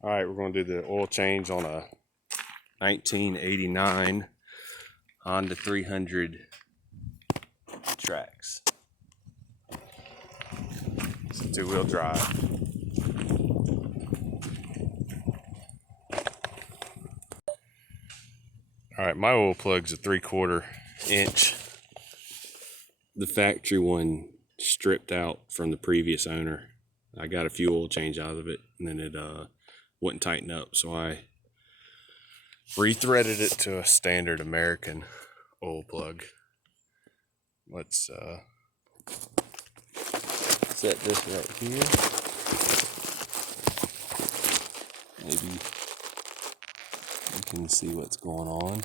All right, we're going to do the oil change on a 1989 Honda 300 Trax. It's a two-wheel drive. All right, my oil plug's a 3/4 inch. The factory one stripped out from the previous owner. I got a few oil change out of it, and then it wouldn't tighten up, so I rethreaded it to a standard American oil plug. Let's set this right here. Maybe you can see what's going on.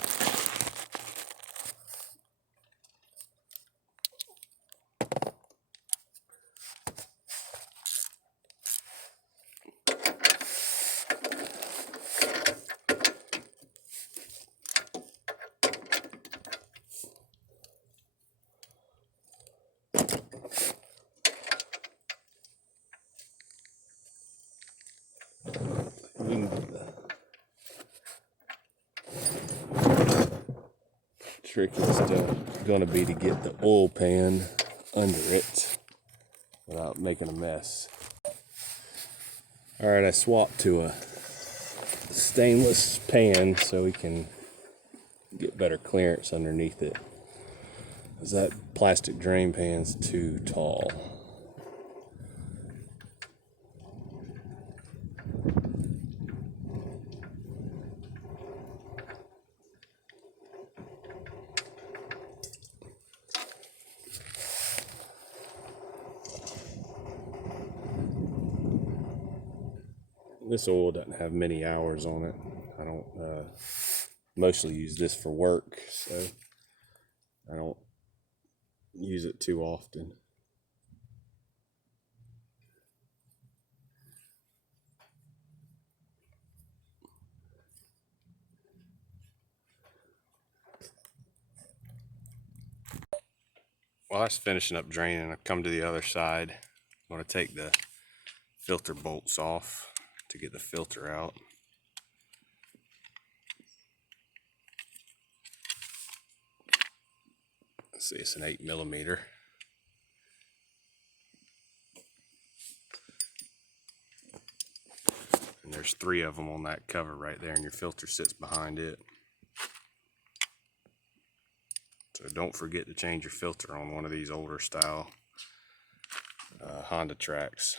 Trickiest gonna be to get the oil pan under it without making a mess. All right, I swapped to a stainless pan so we can get better clearance underneath it, because that plastic drain pan's too tall. This oil doesn't have many hours on it. I don't mostly use this for work, so I don't use it too often. While that's finishing up draining, I've come to the other side. I'm going to take the filter bolts off to get the filter out. Let's see, it's an 8mm. And there's 3 of them on that cover right there, and your filter sits behind it. So don't forget to change your filter on one of these older style Honda Trax.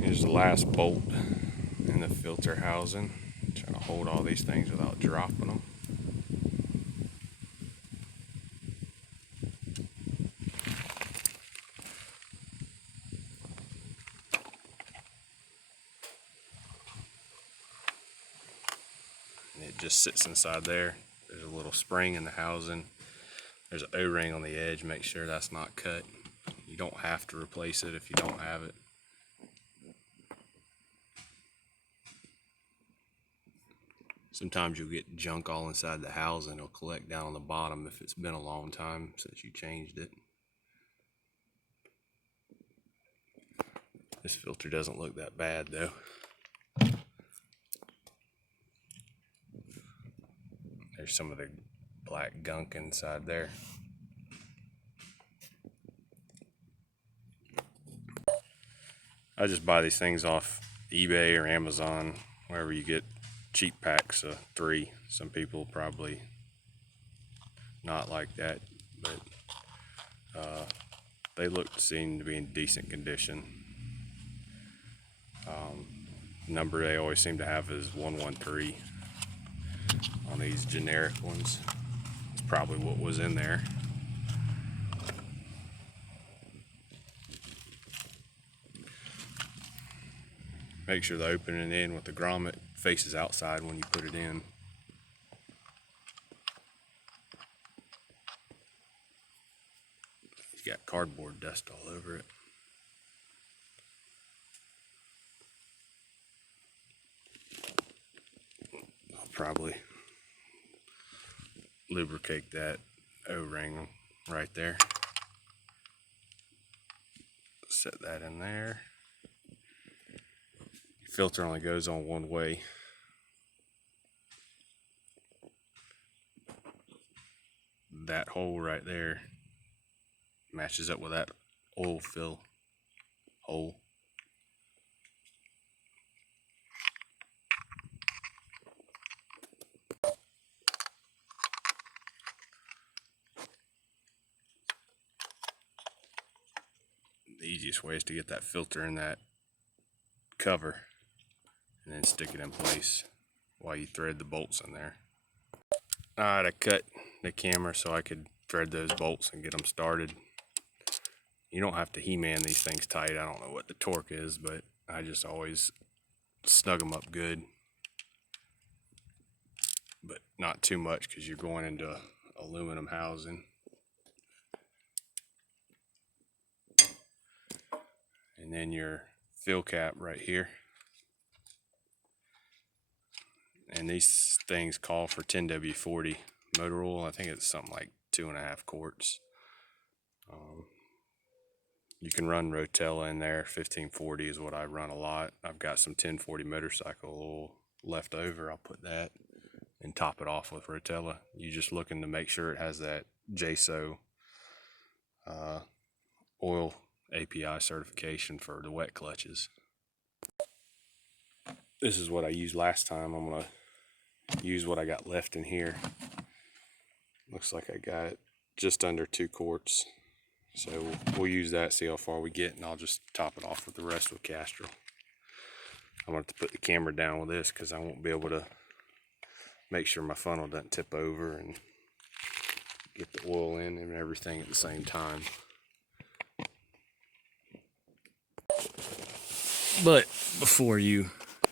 Here's the last bolt in the filter housing. I'm trying to hold all these things without dropping them. And it just sits inside there. There's a little spring in the housing. There's an O-ring on the edge. Make sure that's not cut. You don't have to replace it if you don't have it. Sometimes you'll get junk all inside the housing. It'll collect down on the bottom if it's been a long time since you changed it. This filter doesn't look that bad though. There's some of the black gunk inside there. I just buy these things off eBay or Amazon, wherever you get cheap packs of 3. Some people probably not like that, but they seem to be in decent condition. Number they always seem to have is 113 on these generic ones. It's probably what was in there. Make sure the opening end with the grommet faces outside when you put it in. got cardboard dust all over it. I'll probably lubricate that O-ring right there. Set that in there. Filter only goes on one way. That hole right there matches up with that oil fill hole. The easiest way is to get that filter in that cover and then stick it in place while you thread the bolts in there. Alright, I cut the camera so I could thread those bolts and get them started. You don't have to He-Man these things tight. I don't know what the torque is, but I just always snug them up good. But not too much because you're going into aluminum housing. And then your fill cap right here. And these things call for 10W40 motor oil. I think it's something like 2.5 quarts. You can run Rotella in there. 1540 is what I run a lot. I've got some 1040 motorcycle oil left over. I'll put that and top it off with Rotella. You're just looking to make sure it has that JSO oil API certification for the wet clutches. This is what I used last time. I'm gonna use what I got left in here. Looks like I got just under 2 quarts. So we'll use that, see how far we get, and I'll just top it off with the rest with Castrol. I'm going to have to put the camera down with this because I won't be able to make sure my funnel doesn't tip over and get the oil in and everything at the same time. But before you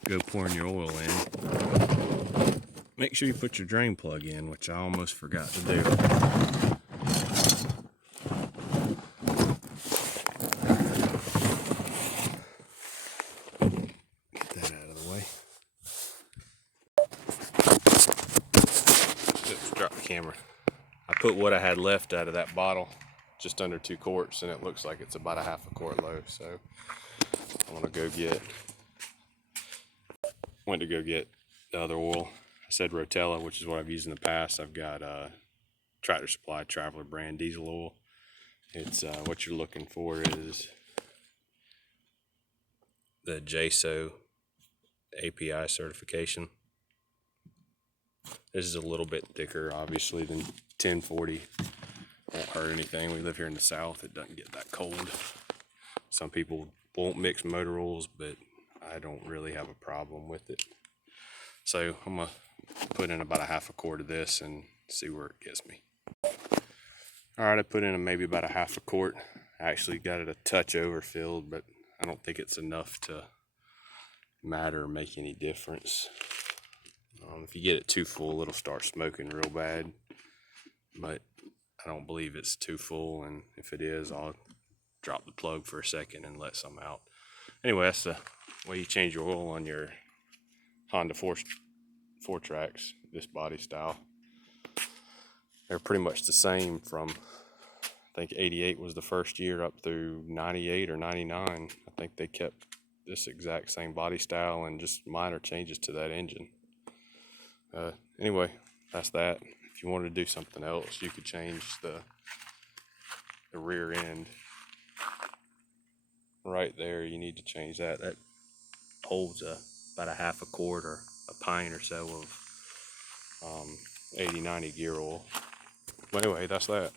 go pouring your oil in, make sure you put your drain plug in, which I almost forgot to do. Drop the camera. I put what I had left out of that bottle, just under 2 quarts, and it looks like it's about a 1/2 quart low. So I want to go get, the other oil. I said Rotella, which is what I've used in the past. I've got Tractor Supply Traveler brand diesel oil. It's what you're looking for is the JSO API certification. This is a little bit thicker, obviously, than 1040. Won't hurt anything. We live here in the South. It doesn't get that cold. Some people won't mix motor oils, but I don't really have a problem with it. So I'm going to put in about a 1/2 quart of this and see where it gets me. Alright, I put in maybe about a 1/2 quart. I actually got it a touch overfilled, but I don't think it's enough to matter or make any difference. If you get it too full, it'll start smoking real bad, but I don't believe it's too full, and if it is, I'll drop the plug for a second and let some out. Anyway, that's the way you change your oil on your Honda Fourtrax, this body style. They're pretty much the same from, I think 88 was the first year up through 98 or 99. I think they kept this exact same body style and just minor changes to that engine. Anyway, that's that. If you wanted to do something else, you could change the rear end right there. You need to change that. That holds about a 1/2 quart or a pint or so of 80-90 gear oil. But anyway, that's that.